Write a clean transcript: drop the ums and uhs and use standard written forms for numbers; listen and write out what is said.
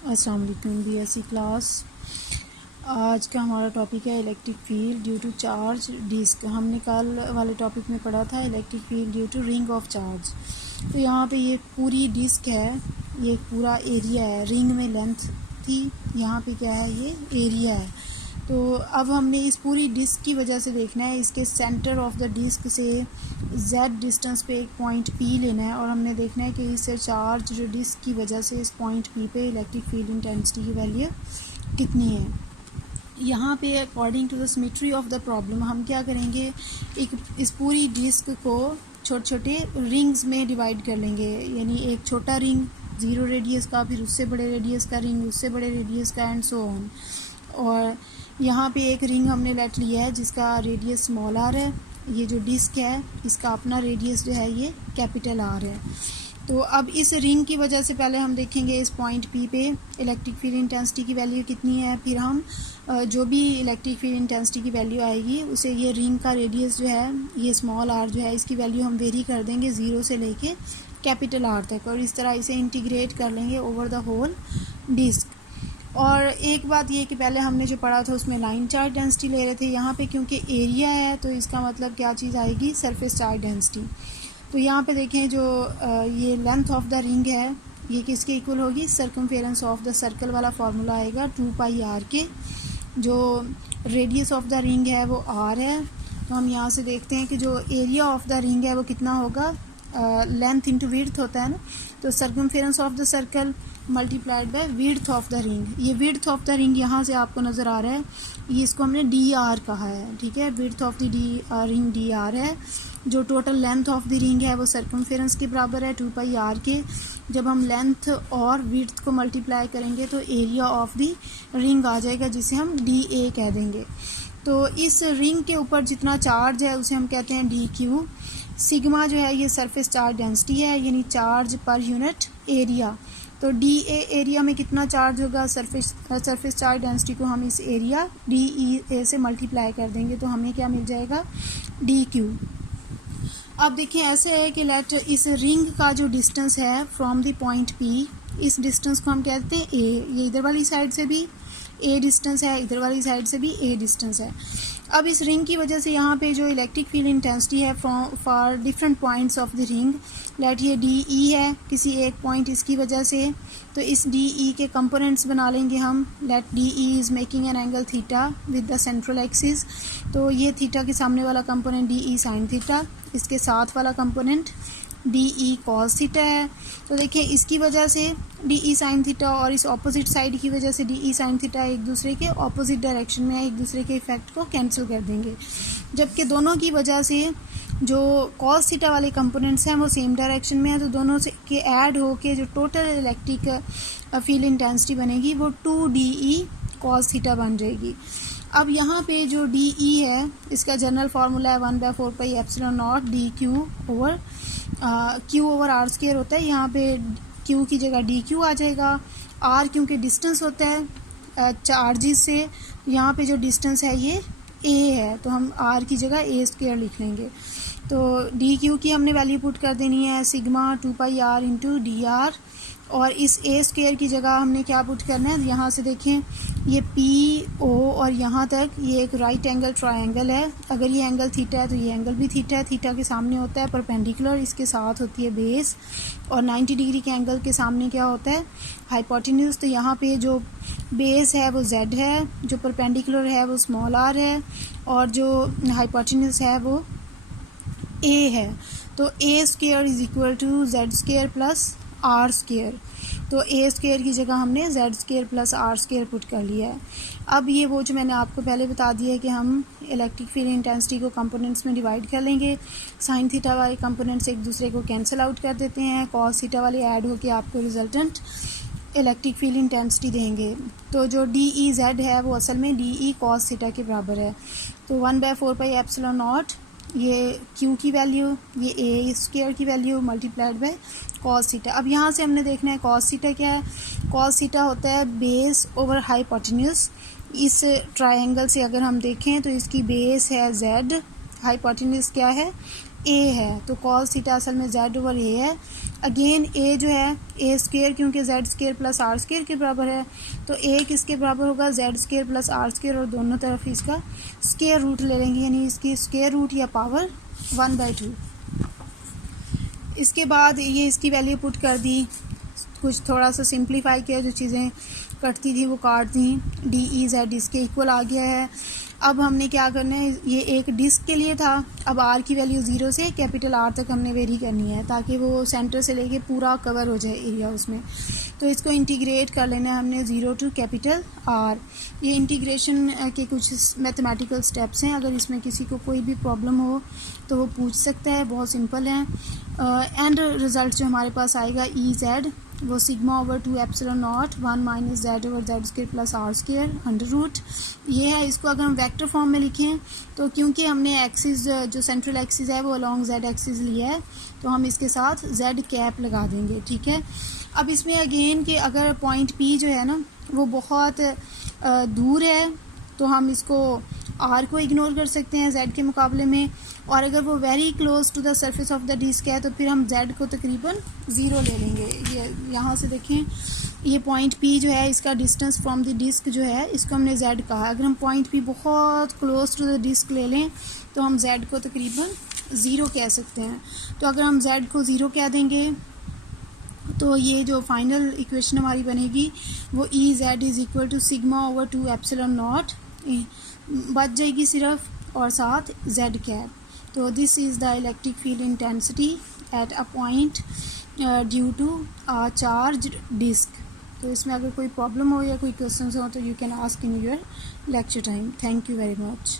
अस्सलाम वालेकुम BSc class. आज का हमारा टॉपिक है electric field due to charge disc. हमने कल वाले टॉपिक में पढ़ा था electric field due to ring of charge. तो यहाँ पे ये पूरी डिस्क है, ये पूरा एरिया है, रिंग में लेंथ थी, यहाँ पे क्या है, ये एरिया है। तो अब हमने इस पूरी डिस्क की वजह से देखना है, इसके सेंटर ऑफ द डिस्क से z डिस्टेंस पे एक पॉइंट P लेना है और हमने देखना है कि इससे चार्ज जो डिस्क की वजह से इस पॉइंट P पे इलेक्ट्रिक फील्ड इंटेंसिटी की वैल्यू कितनी है। यहाँ पे according to the symmetry of the problem हम क्या करेंगे, एक इस पूरी डिस्क को छोटे छोटे रिंग्स में डिवाइड कर लेंगे। यानी एक छोटा रिंग 0 रेडियस का, फिर उससे बड़े रेडियस का रिंग, उससे बड़े रेडियस का, एंड सो ऑन। और यहाँ पे एक रिंग हमने लेट लिया है जिसका रेडियस स्मॉल आर है। ये जो डिस्क है इसका अपना रेडियस जो है ये कैपिटल आर है। तो अब इस रिंग की वजह से पहले हम देखेंगे इस पॉइंट P पे इलेक्ट्रिक फील्ड इंटेंसिटी की वैल्यू कितनी है। फिर हम जो भी इलेक्ट्रिक फील्ड इंटेंसिटी की वैल्यू आएगी उसे ये रिंग का रेडियस जो है ये स्मॉल आर जो है इसकी वैल्यू हम वेरी कर देंगे 0 से लेके कैपिटल आर तक, और इस तरह इसे इंटीग्रेट कर लेंगे ओवर द होल डिस्क। और एक बात ये कि पहले हमने जो पढ़ा था उसमें लाइन चार्ज डेंसिटी ले रहे थे, यहाँ पे क्योंकि एरिया है तो इसका मतलब क्या चीज़ आएगी, सरफेस चार्ज डेंसिटी। तो यहाँ पे देखें जो ये लेंथ ऑफ द रिंग है ये किसके इक्वल होगी, सर्कमफेरेंस ऑफ द सर्कल वाला फार्मूला आएगा 2πr के। जो रेडियस ऑफ द रिंग है वो r है। तो हम यहाँ से देखते हैं कि जो एरिया ऑफ द रिंग है वो कितना होगा, लेंथ इंटू विड्थ होता है ना। तो circumference of the circle multiplied by width of the ring. ये विड्थ ऑफ द रिंग यहाँ से आपको नज़र आ रहा है, ये इसको हमने डी आर कहा है, ठीक है। Width of the ring D R है। जो total length of the ring है वो सर्कमफेरेंस के बराबर है 2πr के। जब हम लेंथ और विड्थ को मल्टीप्लाई करेंगे तो एरिया ऑफ द रिंग आ जाएगा जिसे हम डी ए कह देंगे। तो इस रिंग के ऊपर जितना चार्ज है उसे हम कहते हैं डी क्यू। सिग्मा जो है ये सरफेस चार्ज डेंसिटी है, यानी चार्ज पर यूनिट एरिया। तो डी ए एरिया में कितना चार्ज होगा, सरफेस चार्ज डेंसिटी को हम इस एरिया डी ई ए से मल्टीप्लाई कर देंगे तो हमें क्या मिल जाएगा, डी क्यू। अब देखिए ऐसे है कि लेट इस रिंग का जो डिस्टेंस है फ्रॉम द पॉइंट P, इस डिस्टेंस को हम कहते हैं ए। ये इधर वाली साइड से भी ए डिस्टेंस है, इधर वाली साइड से भी ए डिस्टेंस है। अब इस रिंग की वजह से यहाँ पे जो इलेक्ट्रिक फील्ड इंटेंसिटी है for different points of the ring, let ये डी ई है किसी एक पॉइंट इसकी वजह से, तो इस डी ई के कंपोनेंट्स बना लेंगे हम। Let D E is making an angle theta with the central axis. तो ये थीटा के सामने वाला component D E sine theta, इसके साथ वाला component D E cos theta है। तो देखिए इसकी वजह से डी ई साइन थीटा और इस ऑपोजिट साइड की वजह से डी ई साइन थीटा एक दूसरे के ऑपोजिट डायरेक्शन में है, एक दूसरे के इफेक्ट को कैंसिल कर देंगे। जबकि दोनों की वजह से जो कॉस थीटा वाले कंपोनेंट्स हैं वो सेम डायरेक्शन में है, तो दोनों से के ऐड होके जो टोटल इलेक्ट्रिक फील्ड इंटेंसिटी बनेगी वो 2DE कॉस थीटा बन जाएगी। अब यहाँ पे जो डी ई है इसका जनरल फार्मूला है 1/4πε0 d q over q over r square होता है। यहाँ पे क्यू की जगह डी क्यू आ जाएगा। आर क्योंकि डिस्टेंस होता है चार्जिस से, यहाँ पे जो डिस्टेंस है ये ए है तो हम आर की जगह ए स्क्वायर लिख लेंगे। तो डी क्यू की हमने वैल्यू पुट कर देनी है sigma 2πr into D R, और इस ए स्क्वायर की जगह हमने क्या पुट करना है, यहाँ से देखें ये पी ओ और यहाँ तक ये एक राइट एंगल ट्रायंगल है। अगर ये एंगल थीटा है तो ये एंगल भी थीटा है। थीटा के सामने होता है परपेंडिकुलर, इसके साथ होती है बेस, और 90 डिग्री के एंगल के सामने क्या होता है, हाइपोटेन्यूज। तो यहाँ पे जो बेस है वो z है, जो परपेंडिकुलर है वो स्मॉल r है, और जो हाइपोटेन्यूज है वो a है। तो a square is equal to z square plus R square. तो ए स्क्वायर की जगह हमने Z square plus R square put कर लिया है। अब ये वो जो मैंने आपको पहले बता दिया है कि हम इलेक्ट्रिक फील्ड इंटेंसिटी को कंपोनेंट्स में डिवाइड कर लेंगे। साइन थीटा वाले कंपोनेंट्स एक दूसरे को कैंसिल आउट कर देते हैं, कॉस थीटा वाले ऐड होकर आपको रिजल्टेंट इलेक्ट्रिक फील्ड इंटेंसिटी देंगे। तो जो डी ई जेड है वो असल में डी ई कॉस थीटा के बराबर है। तो 1/4πε0 ये क्यू की वैल्यू, ये ए स्क्वायर की value multiplied by cos theta. अब यहाँ से हमने देखना है कॉस थीटा क्या है। कॉस थीटा होता है बेस ओवर हाइपोटेन्यूज। इस ट्रायंगल से अगर हम देखें तो इसकी बेस है z, हाइपोटेन्यूज क्या है ए है, तो कॉस थीटा असल में जेड ओवर ए है। अगेन ए जो है ए स्केयर, क्योंकि Z square plus R square के बराबर है, तो ए किसके बराबर होगा, Z square plus R square, और दोनों तरफ इसका स्केयर रूट ले लेंगे, यानी इसकी स्केयर रूट या पावर 1/2। इसके बाद ये इसकी वैल्यू पुट कर दी, कुछ थोड़ा सा सिंप्लीफाई किया, जो चीज़ें कटती थी वो काट दी, डी ई जेड इसके इक्वल आ गया है। अब हमने क्या करना है, ये एक डिस्क के लिए था, अब आर की वैल्यू 0 से कैपिटल आर तक हमने वेरी करनी है, ताकि वो सेंटर से लेके पूरा कवर हो जाए एरिया उसमें। तो इसको इंटीग्रेट कर लेना है हमने 0 टू कैपिटल आर। ये इंटीग्रेशन के कुछ मैथमेटिकल स्टेप्स हैं, अगर इसमें किसी को कोई भी प्रॉब्लम हो तो वो पूछ सकता है, बहुत सिंपल है। एंड रिज़ल्ट जो हमारे पास आएगा ई जेड, वो sigma over 2 epsilon naught 1 minus Z over Z square plus R square under root, ये है। इसको अगर हम वेक्टर फॉर्म में लिखें तो क्योंकि हमने एक्सिस जो सेंट्रल एक्सिस है वो अलॉन्ग जेड एक्सिस लिया है, तो हम इसके साथ जेड कैप लगा देंगे, ठीक है। अब इसमें अगेन कि अगर पॉइंट पी जो है ना वो बहुत दूर है, तो हम इसको आर को इग्नोर कर सकते हैं जेड के मुकाबले में, और अगर वो very close to the surface of the disc है तो फिर हम जेड को तकरीबन 0 ले लेंगे। ये यहाँ से देखें, ये पॉइंट पी जो है इसका डिस्टेंस फ्रॉम द डिस्क जो है इसको हमने जेड कहा। अगर हम पॉइंट पी बहुत क्लोज टू द डिस्क ले लें तो हम जेड को तकरीबन 0 कह सकते हैं। तो अगर हम जेड को 0 कह देंगे तो ये जो फाइनल इक्वेशन हमारी बनेगी वो E Z is equal to sigma over 2 epsilon naught बच जाएगी सिर्फ, और साथ जेड कैप। तो this is the electric field intensity at a point due to a charge disc. तो इसमें अगर कोई प्रॉब्लम हो या कोई क्वेश्चन हो तो you can ask in your lecture time. Thank you very much.